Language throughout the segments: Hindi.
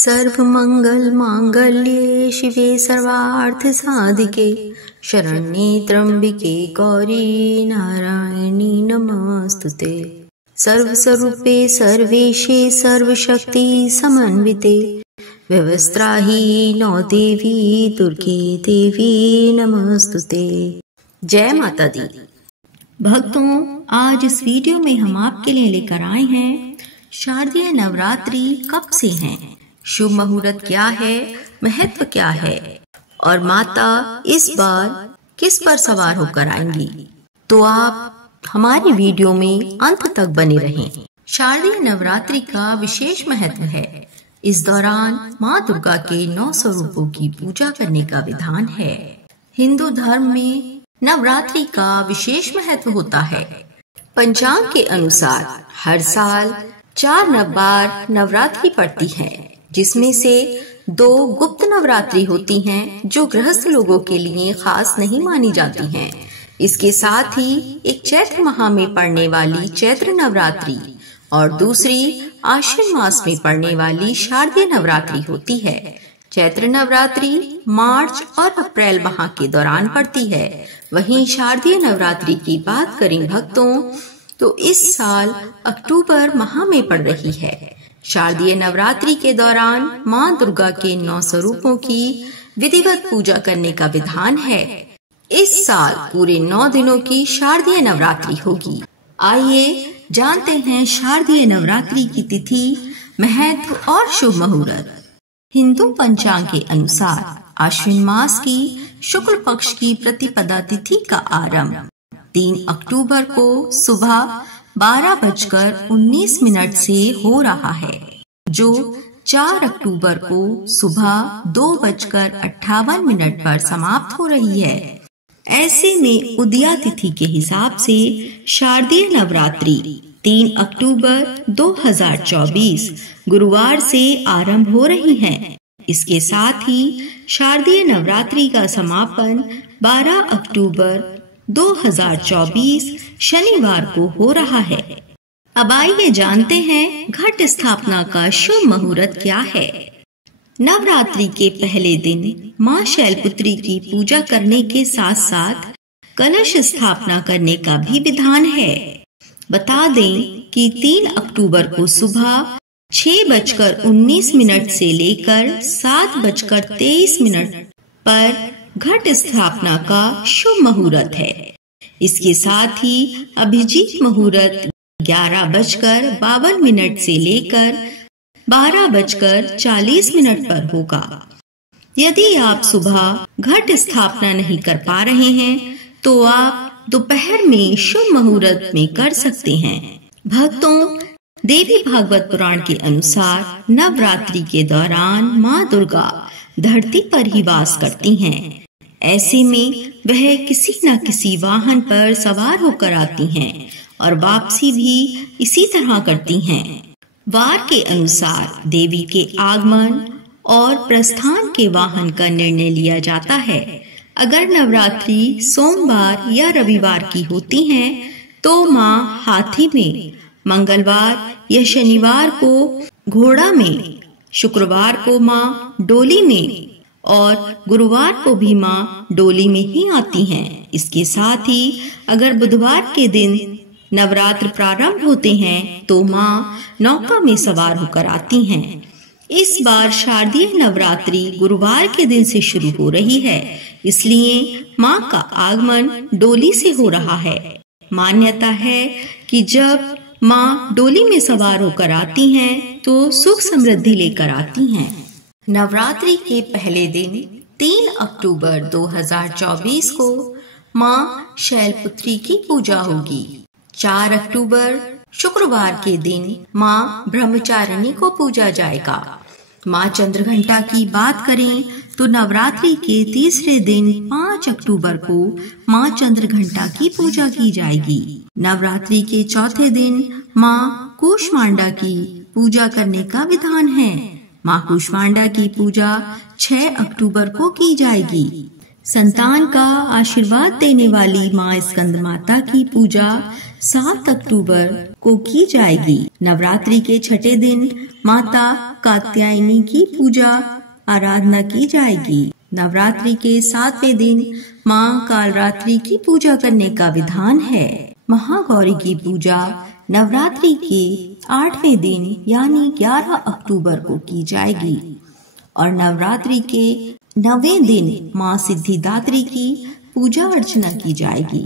सर्वमंगल मांगल्ये शिवे सर्वार्थ साधिके शरण्ये त्र्यंबिके गौरी नारायणी नमस्तुते। सर्वस्वरूपे सर्वेशे सर्वशक्ति समन्विते व्यवस्त्राहि नो देवी दुर्गे देवी नमस्तुते। जय माता दी। भक्तों, आज इस वीडियो में हम आपके लिए लेकर आए हैं शारदीय नवरात्रि कब से हैं, शुभ मुहूर्त क्या है, महत्व क्या है और माता इस बार किस पर सवार होकर आएंगी। तो आप हमारी वीडियो में अंत तक बने रहें। शारदीय नवरात्रि का विशेष महत्व है। इस दौरान माँ दुर्गा के 9 स्वरूपों की पूजा करने का विधान है। हिंदू धर्म में नवरात्रि का विशेष महत्व होता है। पंचांग के अनुसार हर साल 4 बार नवरात्रि पड़ती है, जिसमें से 2 गुप्त नवरात्रि होती हैं, जो गृहस्थ लोगों के लिए खास नहीं मानी जाती हैं। इसके साथ ही एक चैत्र माह में पड़ने वाली चैत्र नवरात्रि और दूसरी आश्विन मास में पड़ने वाली शारदीय नवरात्रि होती है। चैत्र नवरात्रि मार्च और अप्रैल माह के दौरान पड़ती है। वहीं शारदीय नवरात्रि की बात करें भक्तों, तो इस साल अक्टूबर माह में पड़ रही है। शारदीय नवरात्रि के दौरान माँ दुर्गा के 9 स्वरूपों की विधिवत पूजा करने का विधान है। इस साल पूरे 9 दिनों की शारदीय नवरात्रि होगी। आइए जानते हैं शारदीय नवरात्रि की तिथि, महत्व और शुभ मुहूर्त। हिंदू पंचांग के अनुसार आश्विन मास की शुक्ल पक्ष की प्रतिपदा तिथि का आरंभ 3 अक्टूबर को सुबह 12:19 से हो रहा है, जो 4 अक्टूबर को सुबह 2:58 पर समाप्त हो रही है। ऐसे में उदया तिथि के हिसाब से शारदीय नवरात्रि 3 अक्टूबर 2024 गुरुवार से आरंभ हो रही है। इसके साथ ही शारदीय नवरात्रि का समापन 12 अक्टूबर 2024 शनिवार को हो रहा है। अब आइए जानते हैं घट स्थापना का शुभ मुहूर्त क्या है। नवरात्रि के पहले दिन माँ शैलपुत्री की पूजा करने के साथ साथ कलश स्थापना करने का भी विधान है। बता दें कि 3 अक्टूबर को सुबह 6:19 से लेकर 7:23 पर घट स्थापना का शुभ मुहूर्त है। इसके साथ ही अभिजीत मुहूर्त 11:52 से लेकर 12:40 पर होगा। यदि आप सुबह घट स्थापना नहीं कर पा रहे हैं तो आप दोपहर में शुभ मुहूर्त में कर सकते हैं। भक्तों, देवी भागवत पुराण के अनुसार नवरात्रि के दौरान माँ दुर्गा धरती पर ही वास करती हैं। ऐसे में वह किसी न किसी वाहन पर सवार होकर आती हैं और वापसी भी इसी तरह करती हैं। वार के अनुसार देवी के आगमन और प्रस्थान के वाहन का निर्णय लिया जाता है। अगर नवरात्रि सोमवार या रविवार की होती है तो माँ हाथी में, मंगलवार या शनिवार को घोड़ा में, शुक्रवार को माँ डोली में और गुरुवार को भी माँ डोली में ही आती हैं। इसके साथ ही अगर बुधवार के दिन नवरात्र प्रारंभ होते हैं तो माँ नौका में सवार होकर आती हैं। इस बार शारदीय नवरात्रि गुरुवार के दिन से शुरू हो रही है, इसलिए माँ का आगमन डोली से हो रहा है। मान्यता है कि जब माँ डोली में सवार होकर आती हैं तो सुख समृद्धि लेकर आती हैं। नवरात्रि के पहले दिन 3 अक्टूबर 2024 को माँ शैलपुत्री की पूजा होगी। 4 अक्टूबर शुक्रवार के दिन माँ ब्रह्मचारिणी को पूजा जाएगा। माँ चंद्रघंटा की बात करें तो नवरात्रि के तीसरे दिन 5 अक्टूबर को माँ चंद्रघंटा की पूजा की जाएगी। नवरात्रि के चौथे दिन माँ कूष्मांडा की पूजा करने का विधान है। माँ कूष्मांडा की पूजा 6 अक्टूबर को की जाएगी। संतान का आशीर्वाद देने वाली माँ स्कंद माता की पूजा 7 अक्टूबर को की जाएगी। नवरात्रि के छठे दिन माता कात्यायनी की पूजा आराधना की जाएगी। नवरात्रि के 7वें दिन मां कालरात्रि की पूजा करने का विधान है। महागौरी की पूजा नवरात्रि के 8वें दिन यानी 11 अक्टूबर को की जाएगी और नवरात्रि के 9वें दिन मां सिद्धिदात्री की पूजा अर्चना की जाएगी।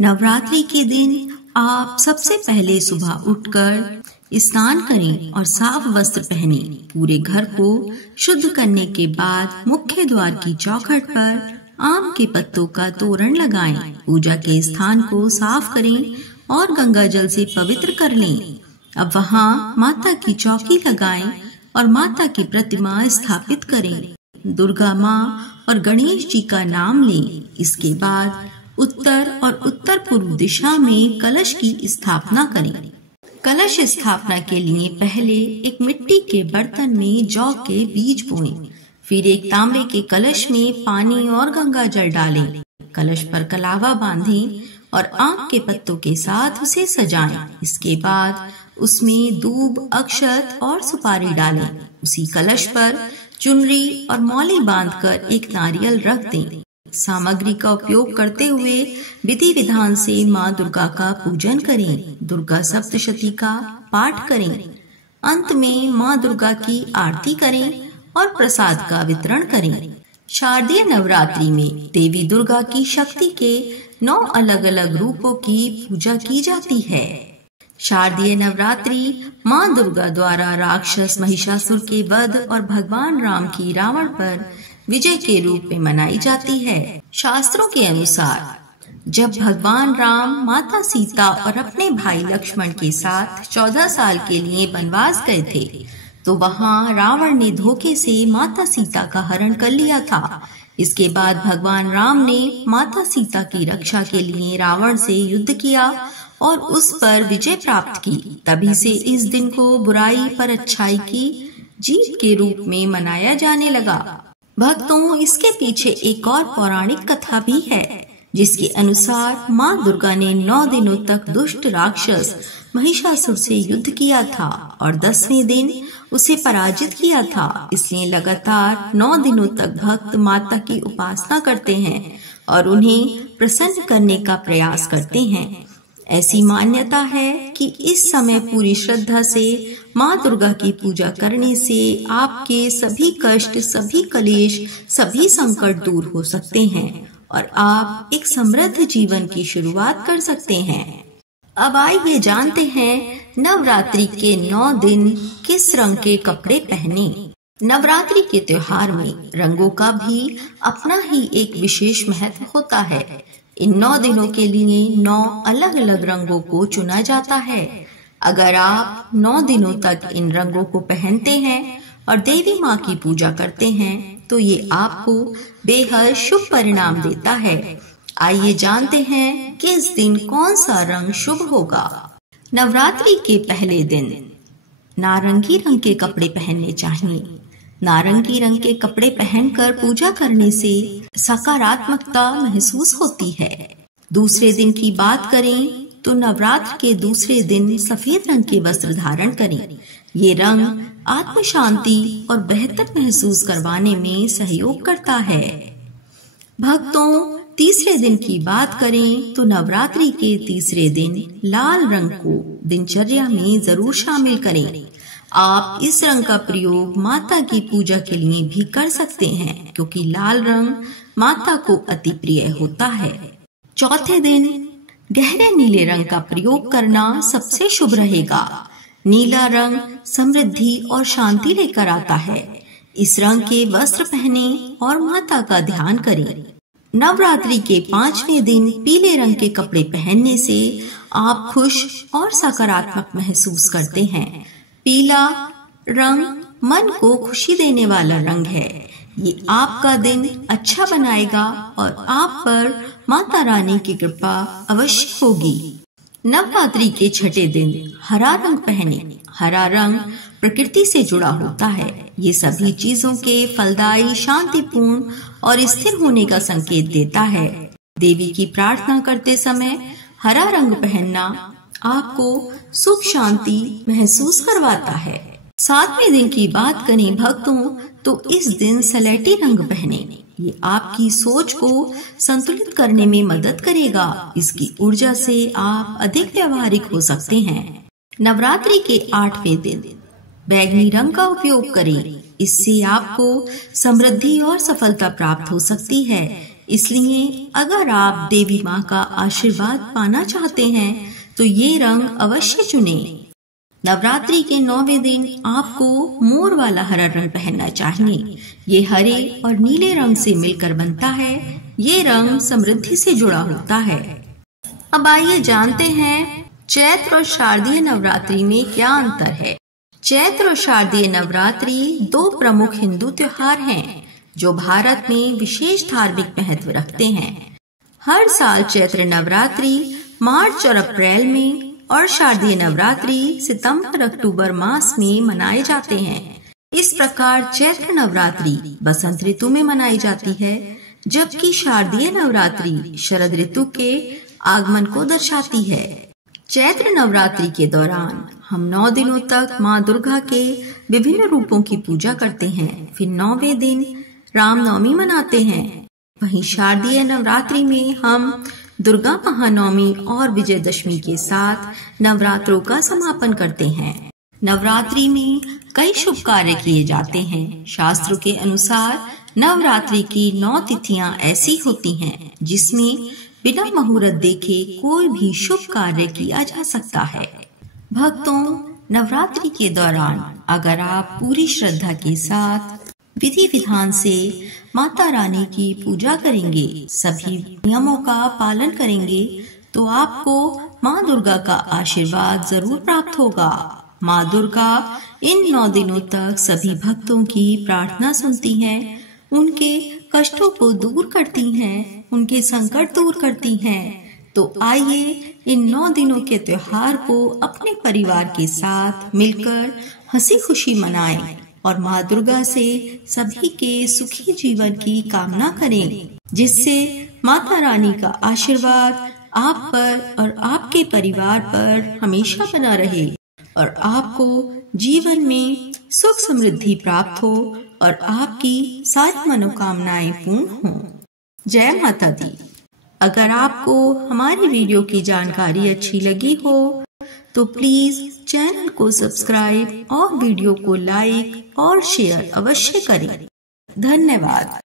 नवरात्रि के दिन आप सबसे पहले सुबह उठकर स्नान करें और साफ वस्त्र पहने। पूरे घर को शुद्ध करने के बाद मुख्य द्वार की चौखट पर आम के पत्तों का तोरण लगाएं। पूजा के स्थान को साफ करें और गंगा जल से पवित्र कर लें। अब वहां माता की चौकी लगाएं और माता की प्रतिमा स्थापित करें। दुर्गा माँ और गणेश जी का नाम लें। इसके बाद उत्तर और उत्तर पूर्व दिशा में कलश की स्थापना करें। कलश स्थापना के लिए पहले एक मिट्टी के बर्तन में जौ के बीज बोएं। फिर एक तांबे के कलश में पानी और गंगा जल डालें। कलश पर कलावा बांधें और आम के पत्तों के साथ उसे सजाएं। इसके बाद उसमें दूब, अक्षत और सुपारी डालें। उसी कलश पर चुनरी और मौली बांधकर एक नारियल रख दें। सामग्री का उपयोग करते हुए विधि विधान से माँ दुर्गा का पूजन करें। दुर्गा सप्तशती का पाठ करें। अंत में माँ दुर्गा की आरती करें और प्रसाद का वितरण करें। शारदीय नवरात्रि में देवी दुर्गा की शक्ति के 9 अलग अलग रूपों की पूजा की जाती है। शारदीय नवरात्रि माँ दुर्गा द्वारा राक्षस महिषासुर के वध और भगवान राम की रावण पर विजय के रूप में मनाई जाती है। शास्त्रों के अनुसार जब भगवान राम, माता सीता और अपने भाई लक्ष्मण के साथ 14 साल के लिए वनवास गए थे तो वहां रावण ने धोखे से माता सीता का हरण कर लिया था। इसके बाद भगवान राम ने माता सीता की रक्षा के लिए रावण से युद्ध किया और उस पर विजय प्राप्त की। तभी से इस दिन को बुराई पर अच्छाई की जीत के रूप में मनाया जाने लगा। भक्तों, इसके पीछे एक और पौराणिक कथा भी है जिसके अनुसार माँ दुर्गा ने 9 दिनों तक दुष्ट राक्षस महिषासुर से युद्ध किया था और 10वें दिन उसे पराजित किया था। इसलिए लगातार 9 दिनों तक भक्त माता की उपासना करते हैं और उन्हें प्रसन्न करने का प्रयास करते हैं। ऐसी मान्यता है कि इस समय पूरी श्रद्धा से माँ दुर्गा की पूजा करने से आपके सभी कष्ट, सभी कलेश, सभी संकट दूर हो सकते हैं और आप एक समृद्ध जीवन की शुरुआत कर सकते हैं। अब आइए जानते हैं नवरात्रि के 9 दिन किस रंग के कपड़े पहने। नवरात्रि के त्योहार में रंगों का भी अपना ही एक विशेष महत्व होता है। इन 9 दिनों के लिए 9 अलग अलग रंगों को चुना जाता है। अगर आप 9 दिनों तक इन रंगों को पहनते हैं और देवी माँ की पूजा करते हैं तो ये आपको बेहद शुभ परिणाम देता है। आइए जानते हैं कि इस दिन कौन सा रंग शुभ होगा। नवरात्रि के पहले दिन नारंगी रंग के कपड़े पहनने चाहिए। नारंगी रंग के कपड़े पहनकर पूजा करने से सकारात्मकता महसूस होती है। दूसरे दिन की बात करें तो नवरात्र के दूसरे दिन सफेद रंग के वस्त्र धारण करें। ये रंग आत्म शांति और बेहतर महसूस करवाने में सहयोग करता है। भक्तों, तीसरे दिन की बात करें तो नवरात्रि के तीसरे दिन लाल रंग को दिनचर्या में जरूर शामिल करें। आप इस रंग का प्रयोग माता की पूजा के लिए भी कर सकते हैं क्योंकि लाल रंग माता को अति प्रिय होता है। चौथे दिन गहरे नीले रंग का प्रयोग करना सबसे शुभ रहेगा। नीला रंग समृद्धि और शांति लेकर आता है। इस रंग के वस्त्र पहने और माता का ध्यान करें। नवरात्रि के 5वें दिन पीले रंग के कपड़े पहनने से आप खुश और सकारात्मक महसूस करते हैं। पीला रंग मन को खुशी देने वाला रंग है। ये आपका दिन अच्छा बनाएगा और आप पर माता रानी की कृपा अवश्य होगी। नवरात्रि के छठे दिन हरा रंग पहने। हरा रंग प्रकृति से जुड़ा होता है। ये सभी चीजों के फलदायी, शांतिपूर्ण और स्थिर होने का संकेत देता है। देवी की प्रार्थना करते समय हरा रंग पहनना आपको सुख शांति महसूस करवाता है। 7वें दिन की बात करें भक्तों, तो इस दिन सलेटी रंग पहने। ये आपकी सोच को संतुलित करने में मदद करेगा। इसकी ऊर्जा से आप अधिक व्यावहारिक हो सकते हैं। नवरात्रि के 8वें दिन बैंगनी रंग का उपयोग करें। इससे आपको समृद्धि और सफलता प्राप्त हो सकती है। इसलिए अगर आप देवी माँ का आशीर्वाद पाना चाहते हैं तो ये रंग अवश्य चुनें। नवरात्रि के 9वें दिन आपको मोर वाला हरा रंग पहनना चाहिए। ये हरे और नीले रंग से मिलकर बनता है। ये रंग समृद्धि से जुड़ा होता है। अब आइए जानते हैं चैत्र और शारदीय नवरात्रि में क्या अंतर है। चैत्र और शारदीय नवरात्रि 2 प्रमुख हिंदू त्योहार हैं जो भारत में विशेष धार्मिक महत्व रखते हैं। हर साल चैत्र नवरात्रि मार्च और अप्रैल में और शारदीय नवरात्रि सितंबर अक्टूबर मास में मनाए जाते हैं। इस प्रकार चैत्र नवरात्रि बसंत ऋतु में मनाई जाती है, जबकि शारदीय नवरात्रि शरद ऋतु के आगमन को दर्शाती है। चैत्र नवरात्रि के दौरान हम 9 दिनों तक माँ दुर्गा के विभिन्न रूपों की पूजा करते हैं। फिर 9वें दिन रामनवमी मनाते हैं। वहीं शारदीय नवरात्रि में हम दुर्गा महानवमी और विजयदशमी के साथ नवरात्रों का समापन करते हैं। नवरात्रि में कई शुभ कार्य किए जाते हैं। शास्त्रों के अनुसार नवरात्रि की 9 तिथियां ऐसी होती हैं जिसमें बिना मुहूर्त देखे कोई भी शुभ कार्य किया जा सकता है। भक्तों, नवरात्रि के दौरान अगर आप पूरी श्रद्धा के साथ विधि विधान से माता रानी की पूजा करेंगे, सभी नियमों का पालन करेंगे, तो आपको माँ दुर्गा का आशीर्वाद जरूर प्राप्त होगा। माँ दुर्गा इन 9 दिनों तक सभी भक्तों की प्रार्थना सुनती हैं, उनके कष्टों को दूर करती हैं, उनके संकट दूर करती हैं। तो आइए इन 9 दिनों के त्योहार को अपने परिवार के साथ मिलकर हंसी खुशी मनाएं और माँ दुर्गा से सभी के सुखी जीवन की कामना करें, जिससे माता रानी का आशीर्वाद आप पर और आपके परिवार पर हमेशा बना रहे और आपको जीवन में सुख समृद्धि प्राप्त हो और आपकी सारी मनोकामनाएं पूर्ण हो। जय माता दी। अगर आपको हमारी वीडियो की जानकारी अच्छी लगी हो तो प्लीज चैनल को सब्सक्राइब और वीडियो को लाइक और शेयर अवश्य करें। धन्यवाद।